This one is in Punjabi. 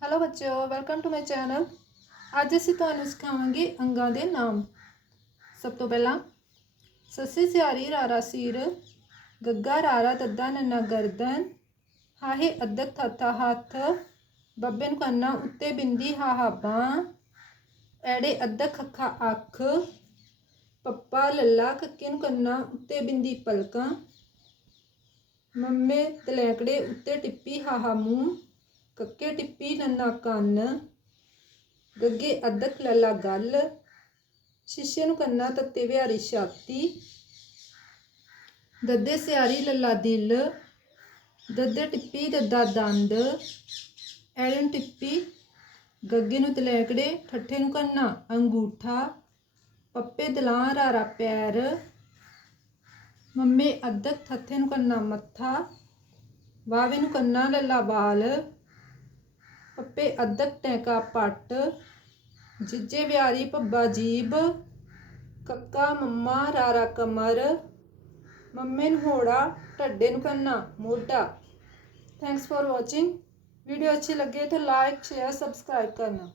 ਹੈਲੋ ਬੱਚਿਓ ਵੈਲਕਮ ਟੂ ਮਾਈ ਚੈਨਲ ਅੱਜ ਅਸੀਂ ਤੁਹਾਨੂੰ ਸਿਖਾਵਾਂਗੇ ਅੰਗਾਂ ਦੇ ਨਾਮ। ਸਭ ਤੋਂ ਪਹਿਲਾਂ, ਸੱਸੀ ਸਿਆਰੀ ਰਾਰਾ ਸੀਰ, ਗੱਗਾ ਰਾਰਾ ਦੱਦਾ ਨੰਨਾ ਗਰਦਨ, ਹਾਹੇ ਅੱਧਕ ਥਾਥਾ ਹੱਥ ਬੱਬੇ ਨੂੰ ਕੰਨਾ ਉੱਤੇ ਬਿੰਦੀ ਹਾਹਾ ਬਾਂਹ, ਐੜੇ ਅੱਧਕ ਖੱਖਾ ਅੱਖ, ਪੱਪਾ ਲੱਲਾ ਕੱਕੇ ਨੂੰ ਕੰਨਾ ਉੱਤੇ ਬਿੰਦੀ ਪਲਕਾਂ, ਮੰਮੇ ਤਲੈਂਕੜੇ ਉੱਤੇ ਟਿੱਪੀ ਹਾਹਾ ਮੂੰਹ ਕੱਕੇ ਟਿੱਪੀ ਨੰਨਾ ਕੰਨ। ਗੱਗੇ ਅੱਧਕ ਲੱਲਾ ਗੱਲ। ਸ਼ੀਸ਼ੇ ਨੂੰ ਕੰਨਾ ਤੱਤੇ ਵਿਹਾਰੀ ਛਾਤੀ। ਦੱਦੇ ਸਿਆਰੀ ਲੱਲਾ ਦਿਲ। ਦੱਦੇ ਟਿੱਪੀ ਦੱਦਾ ਦੰਦ। ਐੜਨ ਟਿੱਪੀ, ਗੱਗੇ ਨੂੰ ਤਲੈਂਕੜੇ, ਠੱਠੇ ਨੂੰ ਕੰਨਾ, ਅੰਗੂਠਾ। ਪੱਪੇ ਦਲਾਂ ਰਾਰਾ ਪੈਰ। ਮੰਮੇ ਅੱਧਕ ਥੱਥੇ ਨੂੰ ਕੰਨਾ, ਮੱਥਾ। ਵਾਵੇ ਨੂੰ ਕੰਨਾ ਲੱਲਾ ਬਾਲ ਪੱਪੇ ਅੱਧਕ ਟੈਂਕਾ ਪੱਟ, ਜਿੱਜੇ ਵਿਆਰੀ ਭੱਬਾ ਜੀਬ, ਕੱਕਾ ਮੰਮਾ ਰਾਰਾ ਕਮਰ, ਮੰਮੇ ਨੂੰ ਹੋੜਾ, ਢੱਡੇ ਨੂੰ ਕੰਨਾ ਮੋਢਾ। ਥੈਂਕਸ ਫॉर ਵਾਚਿंग ਵੀਡੀਓ ਅੱਛੀ ਲੱਗੇ ਤਾਂ ਲਾਈਕ ਸ਼ੇਅਰ ਸਬਸਕ੍ਰਾਈਬ ਕਰਨਾ।